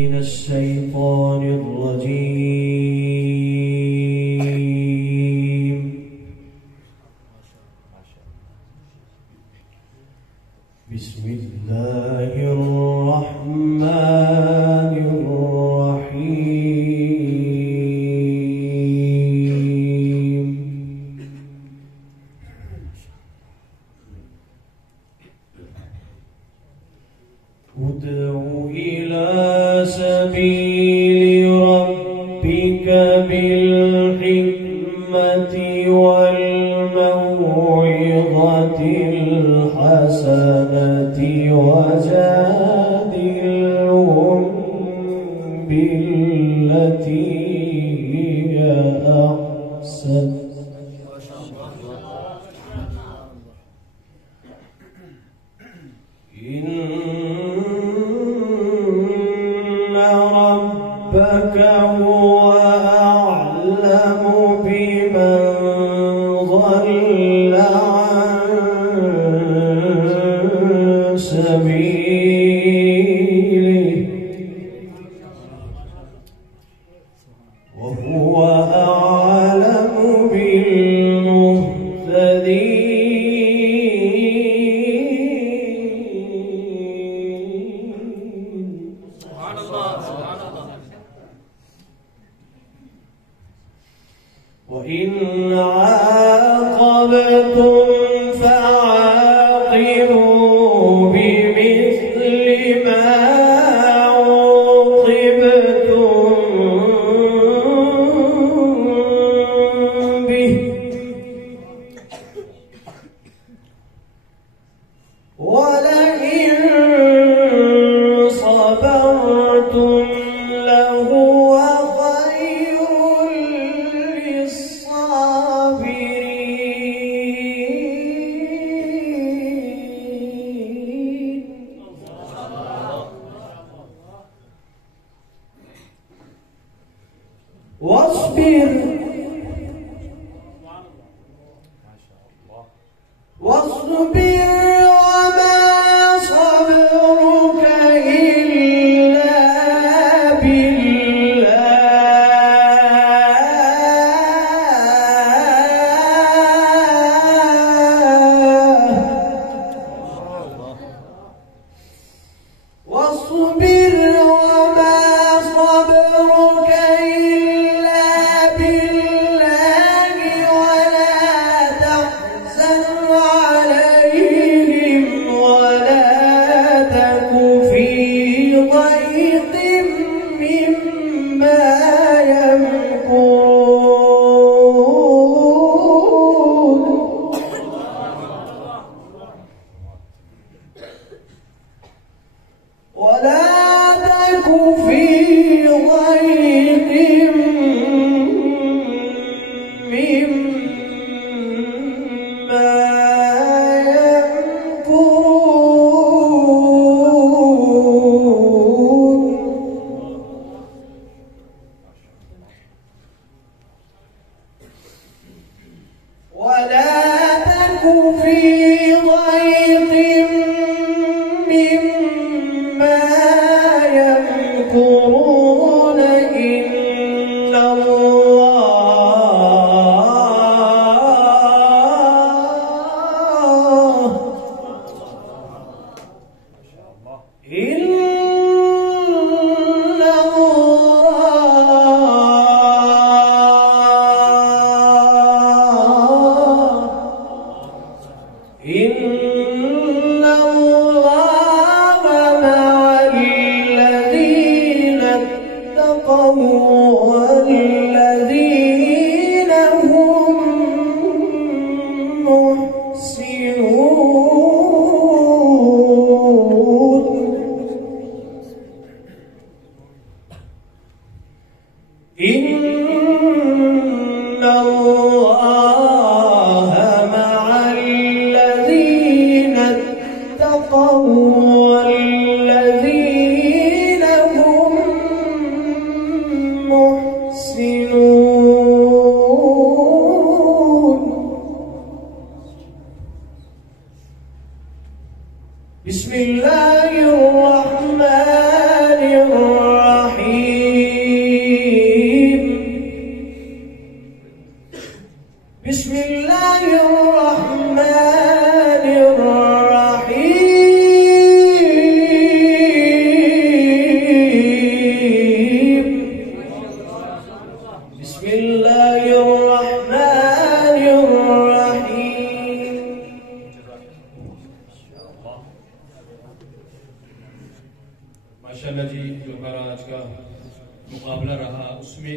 من الشيطان الرجيم. بسم الله الرحمن الرحيم. ادع إلى سبيل ربك بالحكمة والموعظة الحسنة وجادلهم بالتي هي أحسن. إن ربك هو أعلم بمن ضل عن سبيله وهو أعلم بالمهتدين. وإن عاقبتم فعاقبوا بمثل ما عوقبتم به ولئن صبرتم لهو خير للصابرين. واصبر وما صبرك إلا بالله. واصبر وما صبرك إلا بالله ولا تحزن عليهم ولا تك في ضيق مما يمكرون. ولا تك في ضيق مما يمكرون. ولا تك في ضيق مما يمكرون. إن الله مع الذين اتقوا والذين هم محسنون. إن الله مع الذين اتقوا والذين هم محسنون. الرحمن الرحيم بسم الله الرحمن الرحيم माशाल्लाह जी, जो हमारा आज का मुकाबला रहा उसमें